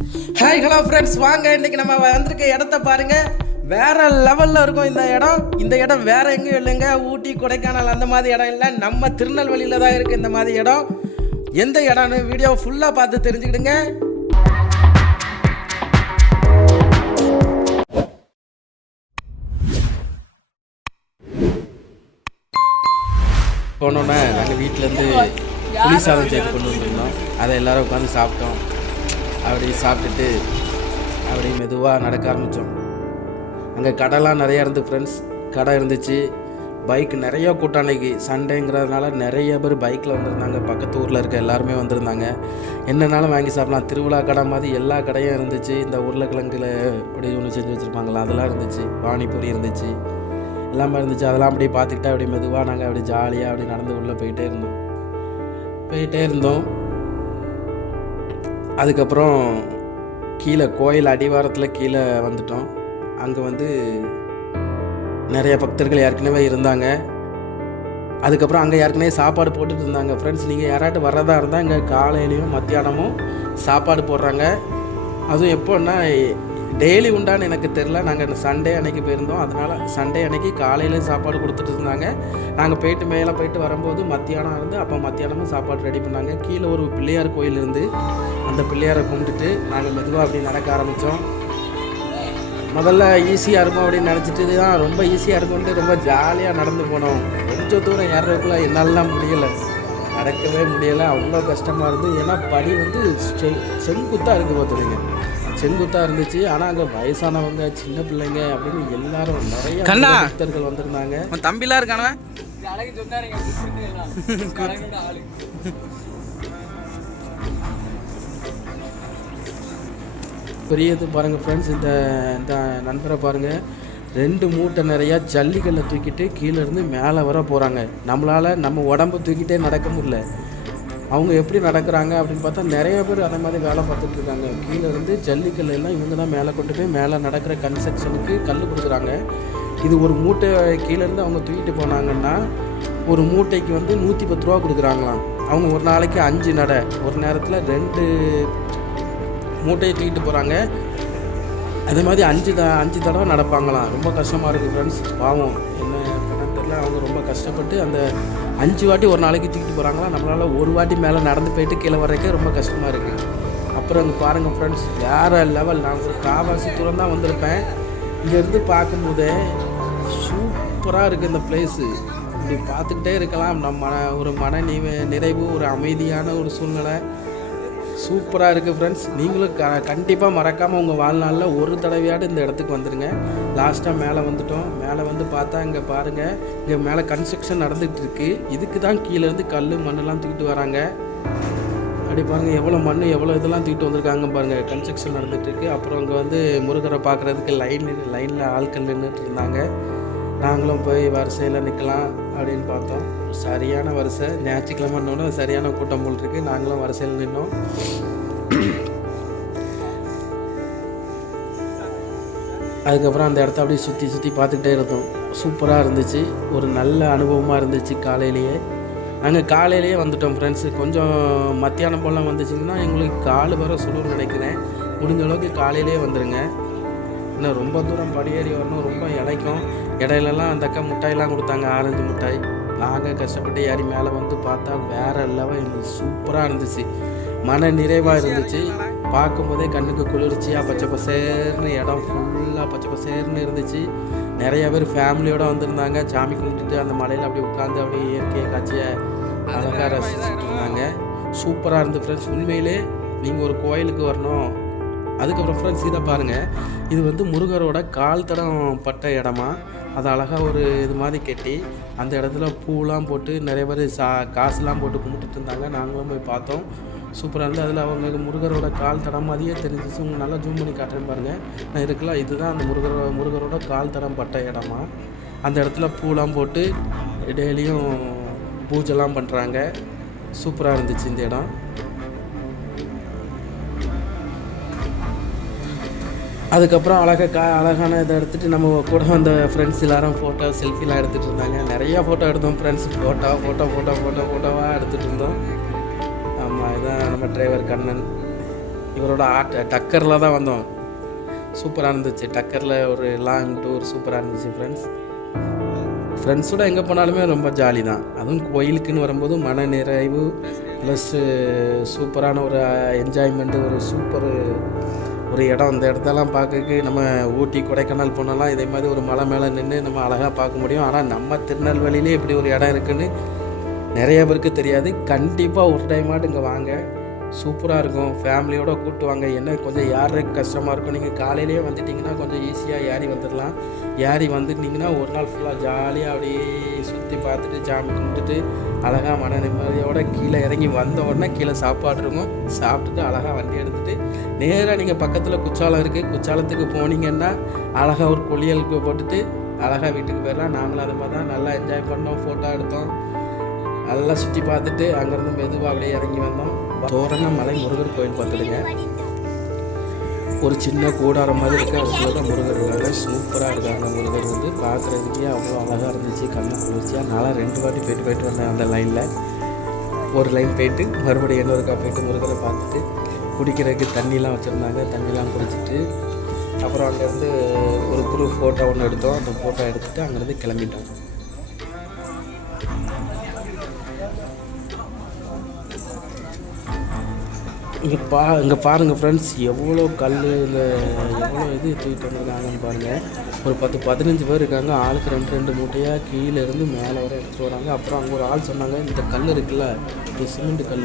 Hi hello friends வாங்க இன்னைக்கு நம்ம வந்திருக்க இடத்த பாருங்க. வேற லெவல்ல இருக்கும் இந்த இடம். இந்த இடம் வேற எங்கேயும் இல்லைங்க. ஊட்டி கொடைக்கானல் அந்த மாதிரி இடம் இல்லை. நம்ம திருநெல்வேலியில தான் இருக்கு இந்த மாதிரி இடம். எந்த இடம்னு வீடியோ ஃபுல்லாக பார்த்து தெரிஞ்சுக்கிடுங்க. போனோன்னே நாங்கள் வீட்டிலேருந்து புளி சாதம் சேர்த்து கொண்டு வந்திருந்தோம். அதை எல்லாரும் உட்காந்து சாப்பிட்டோம். அப்படியே சாப்பிட்டுட்டு அப்படியே மெதுவாக நடக்க ஆரம்பித்தோம் அங்கே கடைலாம் நிறையா இருந்து ஃப்ரெண்ட்ஸ் கடை இருந்துச்சு. பைக் நிறைய கூட்டம் அன்னைக்கு. சண்டேங்கிறதுனால நிறைய பேர் பைக்கில் வந்திருந்தாங்க. பக்கத்து ஊரில் இருக்க எல்லாருமே வந்திருந்தாங்க. என்னன்னாலும் வாங்கி சாப்பிடலாம். திருவிழா கடை மாதிரி எல்லா கடையும் இருந்துச்சு. இந்த உருளைக்கிழங்குல அப்படி ஒன்று செஞ்சு வச்சுருப்பாங்களா அதெல்லாம் இருந்துச்சு. பானிபூரி இருந்துச்சு. எல்லாமே இருந்துச்சு. அதெல்லாம் அப்படியே பார்த்துக்கிட்டா அப்படியே மெதுவாக நாங்கள் அப்படியே ஜாலியாக அப்படி நடந்து உள்ளே போயிட்டே இருந்தோம். போயிட்டே இருந்தோம். அதுக்கப்புறம் கீழே கோயில் அடிவாரத்தில் கீழே வந்துட்டோம். அங்கே வந்து நிறைய பக்தர்கள் ஏற்கனவே இருந்தாங்க. அதுக்கப்புறம் அங்கே ஏற்கனவே சாப்பாடு போட்டுட்டு இருந்தாங்க. ஃப்ரெண்ட்ஸ் நீங்கள் யாராட்டும் வர்றதா இருந்தால் இங்கே காலையிலையும் மத்தியானமும் சாப்பாடு போடுறாங்க. அதுவும் எப்போன்னா டெய்லி உண்டான்னு எனக்கு தெரில நாங்கள் சண்டே அன்னைக்கு போயிருந்தோம். அதனால் சண்டே அன்னைக்கு காலையிலேயும் சாப்பாடு கொடுத்துட்டு இருந்தாங்க. நாங்கள் போயிட்டு மேலே போயிட்டு வரும்போது மத்தியானம் இருந்து அப்போ மத்தியானமும் சாப்பாடு ரெடி பண்ணாங்க. கீழே ஒரு பிள்ளையார் கோயில் இருந்து அந்த பிள்ளையாரை கும்பிட்டுட்டு நாங்கள் மெதுவாக அப்படி நடக்க ஆரம்பித்தோம் முதல்ல ஈஸியாக இருக்கும் அப்படின்னு நினச்சிட்டு தான் ரொம்ப ஈஸியாக இருக்கும்ட்டு ரொம்ப ஜாலியாக நடந்து போனோம். கொஞ்சம் தூரம் ஏறுறதுக்குள்ள என்னாலலாம் முடியலை. நடக்கவே முடியலை. அவ்வளோ கஷ்டமாக இருந்தது ஏன்னா படி வந்து செ செங்குத்தாக இருக்குது பார்த்துருங்க செங்குத்தாக இருந்துச்சு. ஆனால் அங்கே வயசானவங்க சின்ன பிள்ளைங்க அப்படின்னு எல்லாரும் நிறைய கண்ணா! பக்தர்கள் வந்திருந்தாங்க. உன் தம்பிலாம் இருக்கானவன் பெரியது பாருங்கள் ஃப்ரெண்ட்ஸ் இந்த இந்த நண்பரை பாருங்கள் ரெண்டு மூட்டை நிறையா ஜல்லிக்கல்லை தூக்கிட்டு கீழே இருந்து மேலே வர போகிறாங்க நம்மளால் நம்ம உடம்பு தூக்கிட்டே நடக்க முடியல. அவங்க எப்படி நடக்கிறாங்க அப்படின்னு பார்த்தா நிறைய பேர் அதே மாதிரி வேலை பார்த்துட்டு இருக்காங்க. கீழே இருந்து ஜல்லிக்கல் எல்லாம் இவங்க தான் மேலே கொண்டு போய் மேலே நடக்கிற கன்ஸ்ட்ரக்ஷனுக்கு கல் கொடுக்குறாங்க. இது ஒரு மூட்டை கீழேருந்து அவங்க தூக்கிட்டு போனாங்கன்னா ஒரு மூட்டைக்கு வந்து நூற்றி பத்து ரூபா கொடுக்குறாங்களாம். அவங்க ஒரு நாளைக்கு அஞ்சு நடை. ஒரு நேரத்தில் ரெண்டு மூட்டையை தூக்கிட்டு போகிறாங்க அதே மாதிரி அஞ்சு த அஞ்சு தடவை நடப்பாங்களாம். ரொம்ப கஷ்டமாக இருக்குது ஃப்ரெண்ட்ஸ் பாவம். என்ன பண்ண தெரியல. அவங்க ரொம்ப கஷ்டப்பட்டு அந்த அஞ்சு வாட்டி ஒரு நாளைக்கு தூக்கிட்டு போகிறாங்களா நம்மளால் ஒரு வாட்டி மேலே நடந்து போயிட்டு கீழே வர்றதுக்கே ரொம்ப கஷ்டமாக இருக்குது அப்புறம் அங்கே பாருங்கள் ஃப்ரெண்ட்ஸ் வேறு லெவல் நான் ஒரு காவாசி தூரம் தான் வந்திருப்பேன். இங்கேருந்து பார்க்கும்போதே சூப்பராக இருக்குது இந்த பிளேஸு இப்படி பார்த்துக்கிட்டே இருக்கலாம். நம்ம மன ஒரு மன நிறைவு ஒரு அமைதியான ஒரு சூழ்நிலை. சூப்பராக இருக்குது ஃப்ரெண்ட்ஸ் நீங்களும் க கண்டிப்பாக மறக்காமல் உங்கள் வாழ்நாளில் ஒரு தடவையாவது இந்த இடத்துக்கு வந்துடுங்க லாஸ்ட்டாக மேலே வந்துட்டோம். மேலே வந்து பார்த்தா இங்கே பாருங்கள் இங்கே மேலே கன்ஸ்ட்ரக்ஷன் நடந்துகிட்டு இருக்குது இதுக்கு தான் கீழேருந்து கல் மண்ணெல்லாம் தூக்கிட்டு வராங்க. அப்படி பாருங்கள் எவ்வளோ மண் எவ்வளோ இதெல்லாம் தூக்கிட்டு வந்திருக்காங்க பாருங்கள் கன்ஸ்ட்ரக்ஷன் நடந்துட்டு அப்புறம் அங்கே வந்து முருகரை பார்க்குறதுக்கு லைன் லைனில் ஆட்கள் நின்றுட்டு இருந்தாங்க. நாங்களும் போய் வரிசையில் நிற்கலாம் அப்படின்னு பார்த்தோம். சரியான வரிசை. ஞாயிற்றுக்கிழமைன்னோட சரியான கூட்டம் போல் இருக்குது நாங்களும் வரிசையில் நின்னோம். அதுக்கப்புறம் அந்த இடத்த அப்படியே சுற்றி சுற்றி பார்த்துக்கிட்டே இருந்தோம். சூப்பராக இருந்துச்சு. ஒரு நல்ல அனுபவமாக இருந்துச்சு காலையிலேயே. நாங்கள் காலையிலேயே வந்துட்டோம் ஃப்ரெண்ட்ஸு கொஞ்சம் மத்தியானம் போல் வந்துச்சிங்கன்னா எங்களுக்கு கால் வர சுடுன்னு நினைக்கிறேன். முடிஞ்ச அளவுக்கு காலையிலேயே வந்துடுங்க இன்னும் ரொம்ப தூரம் படியேறி வரணும். ரொம்ப இழைக்கும் இடையிலலாம் அந்த அக்கா மிட்டாயெல்லாம் கொடுத்தாங்க ஆரஞ்சு மிட்டாய். நாங்கள் கஷ்டப்பட்டு ஏறி மேலே வந்து பார்த்தா வேறு லெவல் எங்களுக்கு சூப்பராக இருந்துச்சு. மன நிறைவாக இருந்துச்சு. பார்க்கும்போதே கண்ணுக்கு குளிர்ச்சியாக பச்சை பசேர்னு இடம் ஃபுல்லாக பச்சை பசேர்னு இருந்துச்சு. நிறைய பேர் ஃபேமிலியோடு வந்திருந்தாங்க. சாமி கும்பிட்டுட்டு அந்த மலையில் அப்படியே உட்காந்து அப்படியே இயற்கை காட்சியை அழகாக ரசிச்சுட்டு இருந்தாங்க. சூப்பராக இருந்து ஃப்ரெண்ட்ஸ் உண்மையிலே நீங்கள் ஒரு கோயிலுக்கு வரணும். அதுக்கப்புறம் ஃப்ரெண்ட்ஸ் இதை பாருங்கள் இது வந்து முருகரோட கால் தடம் பட்ட இடமா? அது அழகாக ஒரு இது மாதிரி கட்டி அந்த இடத்துல பூலாம் போட்டு நிறைய பேர் சா காசுலாம் போட்டு கும்பிட்டுட்டு இருந்தாங்க. நாங்களும் போய் பார்த்தோம். சூப்பராக இருந்து அதில் அவங்க முருகரோட கால் தடம் மாதிரியே தெரிஞ்சிச்சு. உங்களுக்கு நல்லா ஜூம் பண்ணி காட்டுறேன் பாருங்கள் நான் இருக்கலாம். இதுதான் அந்த முருகரோட முருகரோட கால் தடம் பட்ட இடமா? அந்த இடத்துல பூலாம் போட்டு டெய்லியும் பூஜைலாம் பண்ணுறாங்க சூப்பராக இருந்துச்சு இந்த இடம். அதுக்கப்புறம் அழகாக கா அழகான இதை எடுத்துகிட்டு நம்ம கூட வந்த ஃப்ரெண்ட்ஸ் எல்லாரும் ஃபோட்டோ செல்ஃபிலாம் எடுத்துகிட்டு இருந்தாங்க. நிறையா ஃபோட்டோ எடுத்தோம் friends photo photo photo photo ஃபோட்டோவாக எடுத்துகிட்டு இருந்தோம். ஆமாம் இதான் நம்ம டிரைவர் கண்ணன். இவரோட ஆட்ட டக்கரில் தான் வந்தோம். சூப்பராக இருந்துச்சு. டக்கரில் ஒரு லாங் டூர் சூப்பராக இருந்துச்சு ஃப்ரெண்ட்ஸ் ஃப்ரெண்ட்ஸோட எங்கே போனாலுமே ரொம்ப ஜாலி தான். அதுவும் கோயிலுக்குன்னு வரும்போது மன நிறைவு ப்ளஸ்ஸு சூப்பரான ஒரு என்ஜாய்மெண்ட்டு ஒரு சூப்பர் ஒரு இடம் அந்த இடத்தெல்லாம் பார்க்கறக்கு நம்ம ஊட்டி கொடைக்கானல் போனாலாம் இதே மாதிரி ஒரு மலை மேலே நின்று நம்ம அழகாக பார்க்க முடியும். ஆனால் நம்ம திருநெல்வேலியிலே இப்படி ஒரு இடம் இருக்குன்னு நிறைய பேருக்கு தெரியாது. கண்டிப்பாக ஒரு டைமாட்டு இங்கே வாங்க. சூப்பராக இருக்கும். ஃபேமிலியோடு கூப்பிட்டு வாங்க. என்ன கொஞ்சம் ஏறுறதுக்கு கஷ்டமாக இருக்கும்? நீங்கள் காலையிலேயே வந்துட்டிங்கன்னா கொஞ்சம் ஈஸியாக ஏறி வந்துடலாம். ஏறி வந்துட்டிங்கன்னா ஒரு நாள் ஃபுல்லாக ஜாலியாக அப்படியே சுற்றி பார்த்துட்டு சாமி கும்பிட்டுட்டு அழகாக மன நிம்மதியோட கீழே இறங்கி வந்த உடனே கீழே சாப்பாடு இருக்கும். சாப்பிட்டுட்டு அழகாக வண்டி எடுத்துகிட்டு நேராக நீங்கள் பக்கத்தில் குச்சாலம் இருக்குது குச்சாலத்துக்கு போனீங்கன்னா அழகாக ஒரு குளியலுக்கு போட்டுட்டு அழகாக வீட்டுக்கு போயிடலாம். நாங்களும் அது மாதிரி தான் நல்லா என்ஜாய் பண்ணோம். ஃபோட்டோ எடுத்தோம். நல்லா சுற்றி பார்த்துட்டு அங்கேருந்து மெதுவாக அப்படியே இறங்கி வந்தோம். தோரணமலை முருகர் கோயில் பார்த்துடுங்க. ஒரு சின்ன கூடாரம் மாதிரி இருக்குது அதுக்குள்ள தான் முருகர் இருக்காங்க. சூப்பராக இருக்காங்க முருகர் வந்து. பார்க்குறதுக்கே அவ்வளோ அழகாக இருந்துச்சு. கண்ணு குளிர்ச்சியாக நல்லா ரெண்டு வாட்டி போயிட்டு போயிட்டு வந்தேன் அந்த லைனில் ஒரு லைன் போயிட்டு மறுபடியும் இன்னொருக்கா போயிட்டு முருகரை பார்த்துட்டு குடிக்கிறதுக்கு தண்ணிலாம் வச்சுருந்தாங்க. தண்ணிலாம் குடிச்சிட்டு அப்புறம் அங்கேருந்து ஒரு குரூப் ஃபோட்டோ ஒன்று எடுத்தோம். அந்த ஃபோட்டோ எடுத்துகிட்டு அங்கேருந்து கிளம்பிட்டோம். இங்கே பா இங்கே பாருங்கள் ஃப்ரெண்ட்ஸ் எவ்வளோ கல் இந்த எவ்வளோ இது தூக்கிட்டு வந்துருக்காங்கன்னு பாருங்கள் ஒரு பத்து பதினஞ்சு பேர் இருக்காங்க. ஆளுக்கு ரெண்டு ரெண்டு மூட்டையாக கீழே இருந்து மேலே வர எடுத்துகிட்டு வராங்க. அப்புறம் அங்கே ஒரு ஆள் சொன்னாங்க இந்த கல் இருக்குல்ல இந்த சிமெண்ட் கல்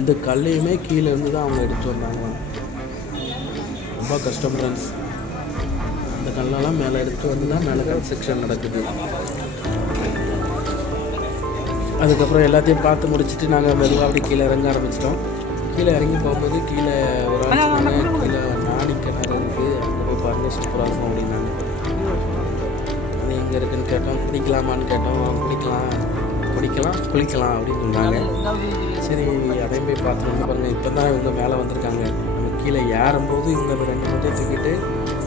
இந்த கல்லையுமே கீழே இருந்து தான் அவங்க எடுத்து வந்தாங்க. ரொம்ப கஷ்டம் ஃப்ரெண்ட்ஸ் இந்த கல்லெல்லாம் மேலே எடுத்துகிட்டு வந்து தான் மேலே கன்ஸ்ட்ரக்ஷன் நடக்குது. அதுக்கப்புறம் எல்லாத்தையும் பார்த்து முடிச்சுட்டு நாங்கள் மெதுவாக அப்படி கீழே இறங்க ஆரம்பிச்சிட்டோம். கீழே இறங்கி போகும்போது கீழே ஒரு ஆள் சொன்னாங்க கீழே நாடி கிணறு இருக்குது அங்கே போய் பாருங்க சூப்பராக இருக்கும் அப்படின்னாங்க. அது எங்கே இருக்குன்னு கேட்டோம் குடிக்கலாமான்னு கேட்டோம் குடிக்கலாம் குடிக்கலாம் குளிக்கலாம் அப்படின்னு சொன்னாங்க. சரி அதையும் போய் பார்த்து வந்து பாருங்க இப்போ தான் இவங்க மேலே வந்திருக்காங்க. நம்ம கீழே ஏறும்போது இவங்க ரெண்டு மூட்டையை தூக்கிட்டு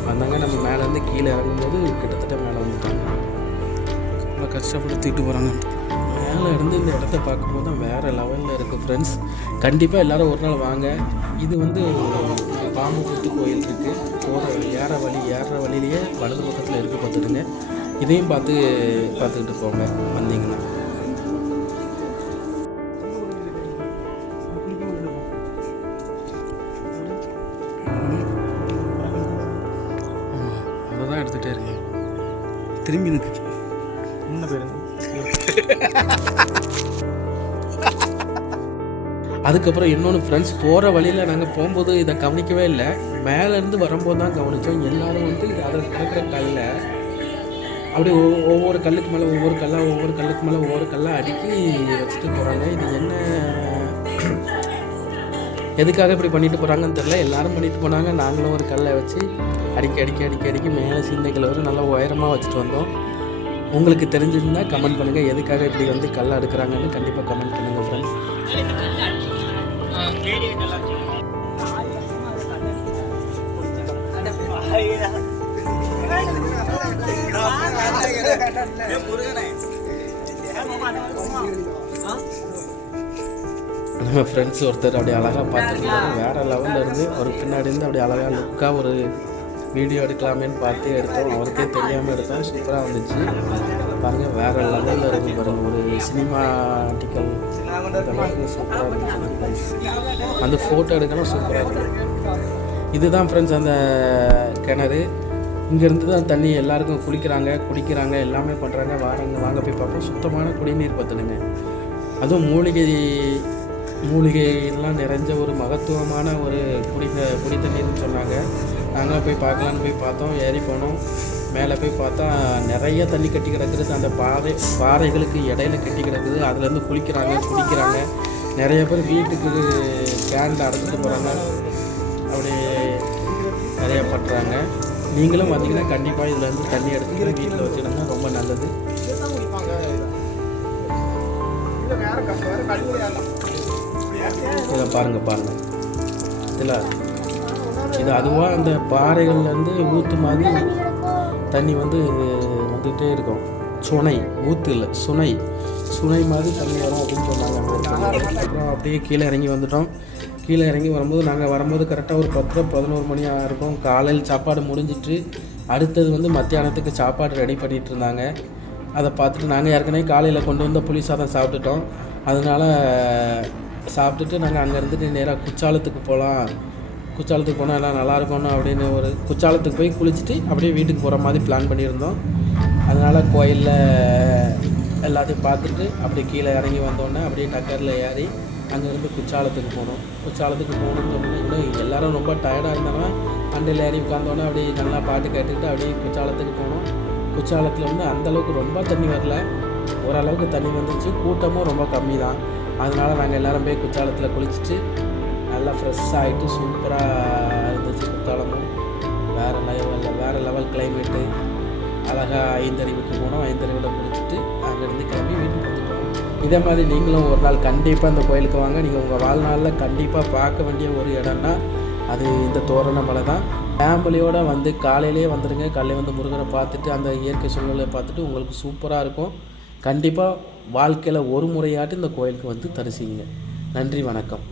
வந்தாங்க. நம்ம மேலேருந்து கீழே இறங்கும்போது கிட்டத்தட்ட மேலே வந்துட்டாங்க ரொம்ப கஷ்டப்பட்டு தூக்கிட்டு போகிறாங்க மேலே இருந்து இந்த இடத்த பார்க்கும்போது தான் வேறு லெவலில் இருக்குது ஃப்ரெண்ட்ஸ் கண்டிப்பாக எல்லோரும் ஒரு நாள் வாங்க. இது வந்து பாம்பு கோயில் இருக்குது போகிற ஏற வழி ஏறுற வழியிலேயே வலது பக்கத்தில் இருக்குது பார்த்துடுங்க இதையும் பார்த்து பார்த்துக்கிட்டு போங்க வந்தீங்கன்னா. அதை தான் எடுத்துகிட்டே இருக்கேன். திரும்பி நிற்க அதுக்கப்புறம் இன்னொன்று ஃப்ரெண்ட்ஸ் போகிற வழியில் நாங்கள் போகும்போது இதை கவனிக்கவே இல்லை. மேலேருந்து வரும்போது தான் கவனித்தோம் எல்லாரும் வந்து அதில் கிடக்கிற கல்லை அப்படி ஒவ்வொ- ஒவ்வொரு கல்லுக்கு மேலே ஒவ்வொரு கல்லாக ஒவ்வொரு கல்லுக்கு மேலே ஒவ்வொரு கல்லாக அடுக்கி வச்சுட்டு போகிறாங்க இது என்ன? எதுக்காக இப்படி பண்ணிட்டு போகிறாங்கன்னு தெரில எல்லாரும் பண்ணிட்டு போனாங்க. நாங்களும் ஒரு கல்லை வச்சு அடிக்கி அடிக்கி அடிக்கி அடிக்கி மேலே சிந்தைகளை வந்து நல்லா உயரமாக வச்சுட்டு வந்தோம். உங்களுக்கு தெரிஞ்சிருந்தா கமெண்ட் பண்ணுங்கள் எதுக்காக இப்படி வந்து கல்லை எடுக்கிறாங்கன்னு கண்டிப்பாக கமெண்ட் பண்ணுங்கள் ஃப்ரெண்ட்ஸ் நம்ம ஃப்ரெண்ட்ஸ் ஒருத்தர் அப்படியே அழகாக பார்த்துருக்காரு. வேறு லெவலில் இருந்து ஒரு பின்னாடி இருந்து அப்படியே அழகாக லுக்காக ஒரு வீடியோ எடுக்கலாமேன்னு பார்த்து எடுத்தோம். அவருக்கே தெரியாமல் எடுத்தோம். சூப்பராக வந்துச்சு. பாருங்கள் வேறு லெவலில் இருந்து பாருங்கள் ஒரு சினிமாட்டிக்கல் சூப்பராக இருந்துச்சு. அந்த ஃபோட்டோ எடுக்கணும் சூப்பராக இருக்கும் இதுதான் ஃப்ரெண்ட்ஸ் அந்த கிணறு. இங்கேருந்து தான் தண்ணி எல்லாருக்கும் குளிக்கிறாங்க குடிக்கிறாங்க எல்லாமே பண்ணுறாங்க வாங்க வாங்க போய் பார்ப்போம். சுத்தமான குடிநீர் பார்த்துடுங்க அதுவும் மூலிகை மூலிகையெல்லாம் நிறைஞ்ச ஒரு மகத்துவமான ஒரு குடி குடி தண்ணீர்னு சொன்னாங்க. நாங்களும் போய் பார்க்கலான்னு போய் பார்த்தோம். ஏறி போனோம். மேலே போய் பார்த்தா நிறைய தண்ணி கட்டி கிடக்குது. அந்த பாறை பாறைகளுக்கு இடையில கட்டி கிடக்குது. அதுலேருந்து குளிக்கிறாங்க குடிக்கிறாங்க. நிறைய பேர் வீட்டுக்கு கேனில் அடைச்சிட்டு போகிறாங்க அப்படி நிறைய பண்ணுறாங்க நீங்களும் வந்தீங்கன்னா கண்டிப்பாக இதில் இருந்து தண்ணி எடுத்து வீட்டில் வச்சுருந்தா ரொம்ப நல்லது. இதை பாருங்கள் பாருங்கள் இதில் இது அதுவாக அந்த பாறைகள்லேருந்து ஊற்று மாதிரி தண்ணி வந்து வந்துகிட்டே இருக்கும். சுனை ஊற்று இல்லை சுனை. சுனை மாதிரி தண்ணி வரும் அப்படின்னு சொன்னாங்க. அப்புறம் அப்படியே கீழே இறங்கி வந்துட்டோம். கீழே இறங்கி வரும்போது நாங்கள் வரும்போது கரெக்டாக ஒரு பத்து பதினோரு மணி இருக்கும் காலையில் சாப்பாடு முடிஞ்சிட்டு அடுத்தது வந்து மத்தியானத்துக்கு சாப்பாடு ரெடி பண்ணிகிட்டு இருந்தாங்க. அதை பார்த்துட்டு நாங்கள் ஏற்கனவே காலையில் கொண்டு வந்த புளி சாதம் சாப்பிட்டுட்டோம். அதனால் சாப்பிட்டுட்டு நாங்கள் அங்கே இருந்துட்டு நேராக குச்சாலத்துக்கு போகலாம் குற்றாலத்துக்கு போனால் எல்லாம் நல்லா இருக்கணும் அப்படின்னு ஒரு குற்றாலத்துக்கு போய் குளிச்சுட்டு அப்படியே வீட்டுக்கு போகிற மாதிரி பிளான் பண்ணியிருந்தோம். அதனால் கோயிலில் எல்லாத்தையும் பார்த்துட்டு அப்படியே கீழே இறங்கி வந்தோடனே அப்படியே டக்கரில் ஏறி அங்கேருந்து குற்றாலத்துக்கு போனோம். குற்றாலத்துக்கு போகணுன்னு இன்னும் எல்லோரும் ரொம்ப டயர்டாக இருந்தாங்கன்னா அண்டையில் ஏறி உட்காந்தோன்னே அப்படியே நல்லா பாட்டு கேட்டுக்கிட்டு அப்படியே குற்றாலத்துக்கு போனோம். குற்றாலத்தில் வந்து அந்தளவுக்கு ரொம்ப தண்ணி வரல. ஓரளவுக்கு தண்ணி வந்துச்சு. கூட்டமும் ரொம்ப கம்மி தான் அதனால் நாங்கள் எல்லோரும் போய் குற்றாலத்தில் குளிச்சுட்டு நல்லா ஃப்ரெஷ்ஷாகிட்டு சூப்பராக இருந்துச்சு குற்றாலமும். வேறு லெவலில் வேறு லெவல் கிளைமேட்டு அழகாக ஐந்தறிவுக்கு போனோம். ஐந்தறிவில் முடிச்சுட்டு அங்கேருந்து கிளம்பி வீட்டுக்கு வந்துட்டோம். இதே மாதிரி நீங்களும் ஒரு நாள் கண்டிப்பாக இந்த கோயிலுக்கு வாங்க. நீங்கள் உங்கள் வாழ்நாளில் கண்டிப்பாக பார்க்க வேண்டிய ஒரு இடம்னா அது இந்த தோரணமலை தான். ஃபேமிலியோடு வந்து காலையிலேயே வந்துடுங்க காலையில் வந்து முருகனை பார்த்துட்டு அந்த இயற்கை சூழ்நிலையை பார்த்துட்டு உங்களுக்கு சூப்பராக இருக்கும். கண்டிப்பாக வாழ்க்கையில் ஒரு முறையாட்டு இந்த கோயிலுக்கு வந்து தரிசிங்க. நன்றி வணக்கம்.